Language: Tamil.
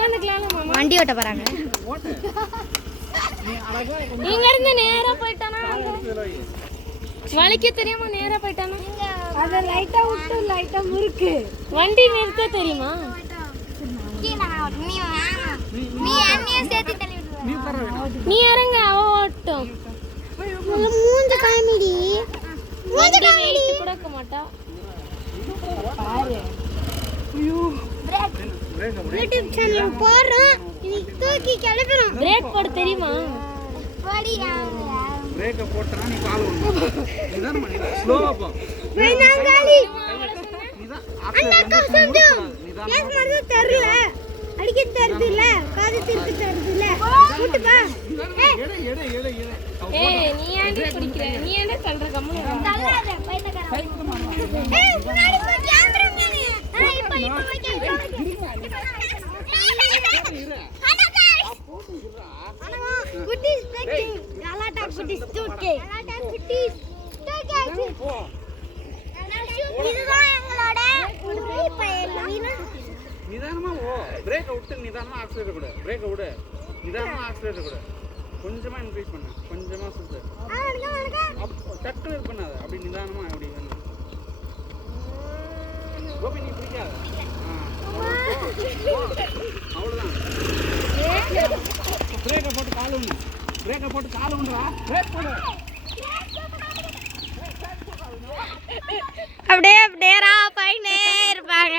வண்டி ஓட்ட போறாங்க. இங்க இருந்து நேரா போயிட்டானா வலிக்க தெரியாம நேரா போயிட்டானா அத லைட்டா விட்டு லைட்டா முறுக்கு வண்டி நிறுத்த தெரியுமா? நீ இறங்க அவ ஓட்டும். மூஞ்ச காமிடி வண்டி வெயிட் கொடுக்க மாட்டா. பாரு யூடியூப் சேனல் போறோம். இன்னைக்கு தூக்கி கிளப்புறோம். பிரேக் போட தெரியுமா? போடியா பிரேக்க போட்டா நீ கால் ஊன்னு நிதானமா ஸ்லோவா போ. வேணாங்காலி நிதான் அண்ணா சந்து கேஸ் மருந்து தெரியல அடிக்க தெரியுதுல காது திருப்பி தெரியுதுல கூட்டு பா. எடை ஏய் நீ ஏன்டி குடிக்கிற? நீ ஏன்டா சொல்ற கம்முனு தள்ளாத பையனக்கார. ஏய் முன்னாடி போய் கேமரா மேலே. இப்போ குட்டீஸ் டேக்கிங் கலாட்டா குட்டீஸ் டூகே கலாட்டா குட்டீஸ் டூகே இதுதான் எங்களோட உடுப்பை பையன். நிதானமா ஓ. பிரேக்க விட்டு நிதானமா ஆக்சிலேட்டர் கொடு. பிரேக்க விடு நிதானமா ஆக்சிலேட்டர் கொடு. கொஞ்சமா இன்க்ரீஸ் பண்ணு. கொஞ்சமா சுத்து. அப்போ டக்குனு இது பண்ணாத. அப்படி நிதானமா அப்படி வேணும். கோபி நீ பிடிக்காத. அவ்வளவுதான். பிரேக்க போட்டு கால் ஊன்னு. பிரேக்க போட்டு கால் ஊன்றா. பிரேக் போடு. அப்படியே நேரா போயிட்டே இருப்பாங்க.